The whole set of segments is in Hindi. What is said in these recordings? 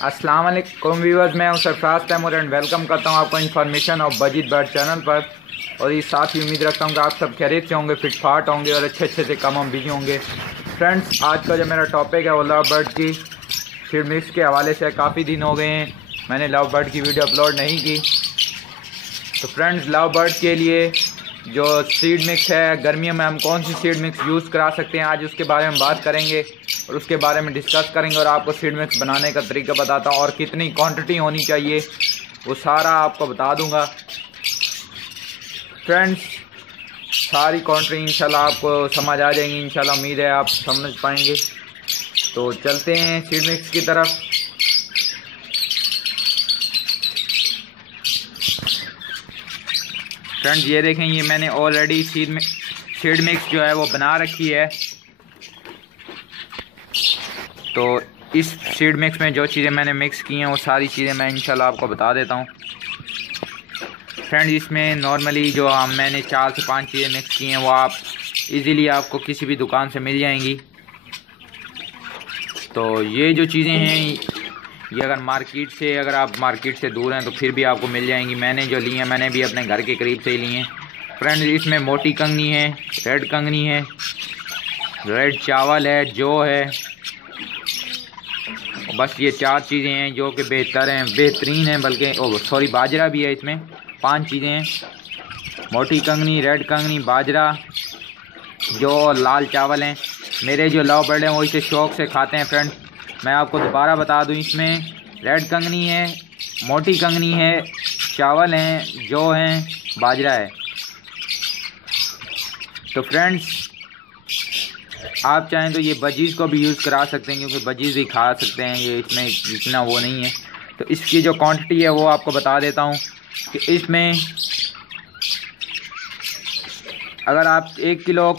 अस्सलाम वालेकुम व्यूअर्स, मैं हूं सरफराज तैमूर एंड वेलकम करता हूं आपको इन्फॉर्मेशन ऑफ बजीद बर्ड चैनल पर। और इस साथ ही उम्मीद रखता हूं कि आप सब खैरियत से होंगे, फिट फाट होंगे और अच्छे से काम हम बिजी होंगे। फ्रेंड्स, आज का जो मेरा टॉपिक है वो लव बर्ड की सीड मिक्स के हवाले से। काफ़ी दिन हो गए हैं मैंने लव बर्ड की वीडियो अपलोड नहीं की। तो फ्रेंड्स, लव बर्ड के लिए जो सीड मिक्स है, गर्मियों में हम कौन सी सीड मिक्स यूज़ करा सकते हैं, आज उसके बारे में बात करेंगे और उसके बारे में डिस्कस करेंगे और आपको सीड मिक्स बनाने का तरीका बताता हूँ और कितनी क्वांटिटी होनी चाहिए वो सारा आपको बता दूंगा। फ्रेंड्स, सारी क्वांटिटी इंशाल्लाह आपको समझ आ जाएंगी, इंशाल्लाह उम्मीद है आप समझ पाएंगे। तो चलते हैं सीड मिक्स की तरफ। फ्रेंड्स, ये देखें, ये मैंने ऑलरेडी सीड मिक्स जो है वो बना रखी है। तो इस सीड मिक्स में जो चीज़ें मैंने मिक्स की हैं वो सारी चीज़ें मैं इंशाल्लाह आपको बता देता हूँ। फ्रेंड्स, इसमें नॉर्मली जो मैंने 4 से 5 चीज़ें मिक्स की हैं वो आप इजीली आपको किसी भी दुकान से मिल जाएंगी। तो ये जो चीज़ें हैं ये अगर आप मार्केट से दूर हैं तो फिर भी आपको मिल जाएंगी। मैंने जो ली हैं मैंने भी अपने घर के करीब से ही ली हैं। फ्रेंड्स, इसमें मोटी कंगनी है, रेड कंगनी है, रेड चावल है, जौ है, बस ये 4 चीज़ें हैं जो कि बेहतरीन हैं। बल्कि बाजरा भी है, इसमें 5 चीज़ें हैं। मोटी कंगनी, रेड कंगनी, बाजरा, जौ और लाल चावल हैं। मेरे जो लव बर्ड हैं वो इसे शौक़ से खाते हैं। फ्रेंड्स, मैं आपको दोबारा बता दूं, इसमें रेड कंगनी है, मोटी कंगनी है, चावल हैं, जौ हैं, बाजरा है। तो फ्रेंड्स, आप चाहें तो ये बजीज़ को भी यूज़ करा सकते हैं क्योंकि बजीज़ भी खा सकते हैं, ये इसमें इतना वो नहीं है। तो इसकी जो क्वांटिटी है वो आपको बता देता हूँ कि इसमें अगर आप 1 किलो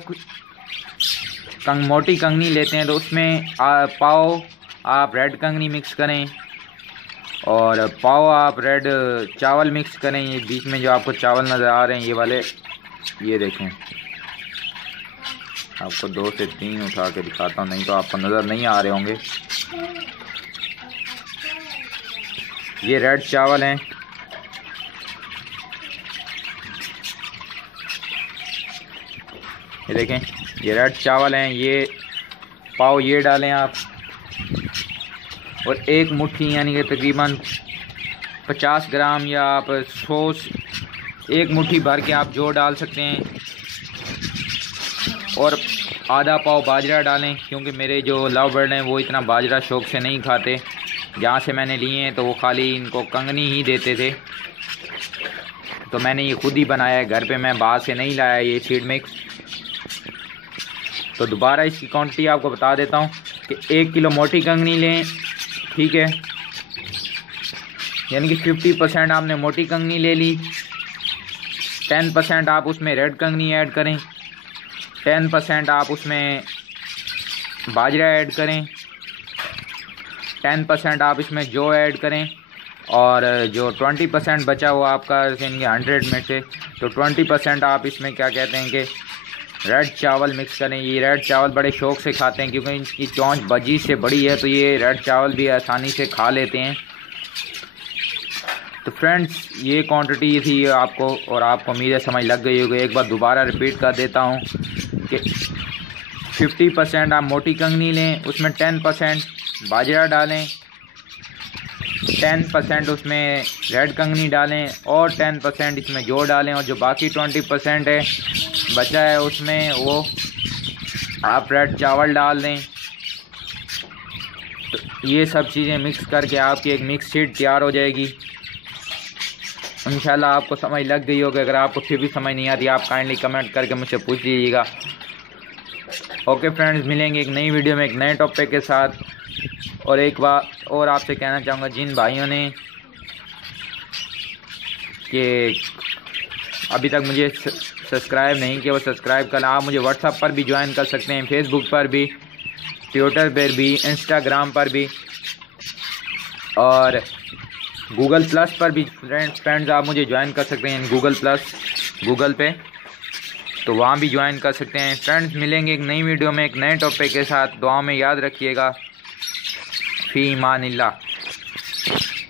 मोटी कंगनी लेते हैं तो उसमें पाव आप रेड कंगनी मिक्स करें और पाव आप रेड चावल मिक्स करें। ये बीच में जो आपको चावल नज़र आ रहे हैं ये वाले, ये देखें, आपको 2 से 3 उठा के दिखाता हूँ, नहीं तो आपको नज़र नहीं आ रहे होंगे। ये रेड चावल हैं, ये देखें, ये रेड चावल हैं। ये पाव ये डालें आप, और 1 मुट्ठी यानी कि तकरीबन 50 ग्राम या आप 1 मुट्ठी भर के आप जौ डाल सकते हैं। और आधा पाव बाजरा डालें क्योंकि मेरे जो लव बर्ड हैं वो इतना बाजरा शौक़ से नहीं खाते। जहाँ से मैंने लिए हैं तो वो खाली इनको कंगनी ही देते थे, तो मैंने ये खुद ही बनाया है घर पे, मैं बाहर से नहीं लाया ये सीड मिक्स। तो दोबारा इसकी क्वांटिटी आपको बता देता हूँ कि 1 किलो मोटी कंगनी लें, ठीक है, यानी कि 50% आपने मोटी कंगनी ले ली, 10% आप उसमें रेड कंगनी ऐड करें, 10% आप उसमें बाजरा ऐड करें, 10% आप इसमें जौ ऐड करें, और जो 20% बचा हुआ आपका 100 में से, तो 20% आप इसमें क्या कहते हैं कि रेड चावल मिक्स करें। ये रेड चावल बड़े शौक़ से खाते हैं क्योंकि इनकी चोंच बजीज़ से बड़ी है, तो ये रेड चावल भी आसानी से खा लेते हैं। तो फ्रेंड्स, ये क्वांटिटी थी आपको, और आपको उम्मीद है समझ लग गई होगी। एक बार दोबारा रिपीट कर देता हूँ कि 50% आप मोटी कंगनी लें, उसमें 10% बाजरा डालें, 10% उसमें रेड कंगनी डालें और 10% इसमें जौ डालें, और जो बाकी 20% है बचा है उसमें वो आप रेड चावल डाल दें। तो ये सब चीज़ें मिक्स करके आपकी एक मिक्स सीड तैयार हो जाएगी। इंशाल्लाह आपको समझ लग गई होगी। अगर आपको फिर भी समझ नहीं आती आप काइंडली कमेंट करके मुझसे पूछ लीजिएगा। ओके फ्रेंड्स, मिलेंगे एक नई वीडियो में एक नए टॉपिक के साथ। और एक बात और आपसे कहना चाहूँगा, जिन भाइयों ने कि अभी तक मुझे सब्सक्राइब नहीं किया वो सब्सक्राइब कर। आप मुझे व्हाट्सएप पर भी ज्वाइन कर सकते हैं, फेसबुक पर भी, ट्विटर पर भी, इंस्टाग्राम पर भी, और गूगल प्लस पर भी। फ्रेंड्स, आप मुझे ज्वाइन कर सकते हैं गूगल प्लस, गूगल पे, तो वहाँ भी ज्वाइन कर सकते हैं। फ्रेंड्स, मिलेंगे एक नई वीडियो में एक नए टॉपिक के साथ। दुआ में याद रखिएगा। फ़ी ईमानिल्लाह। है।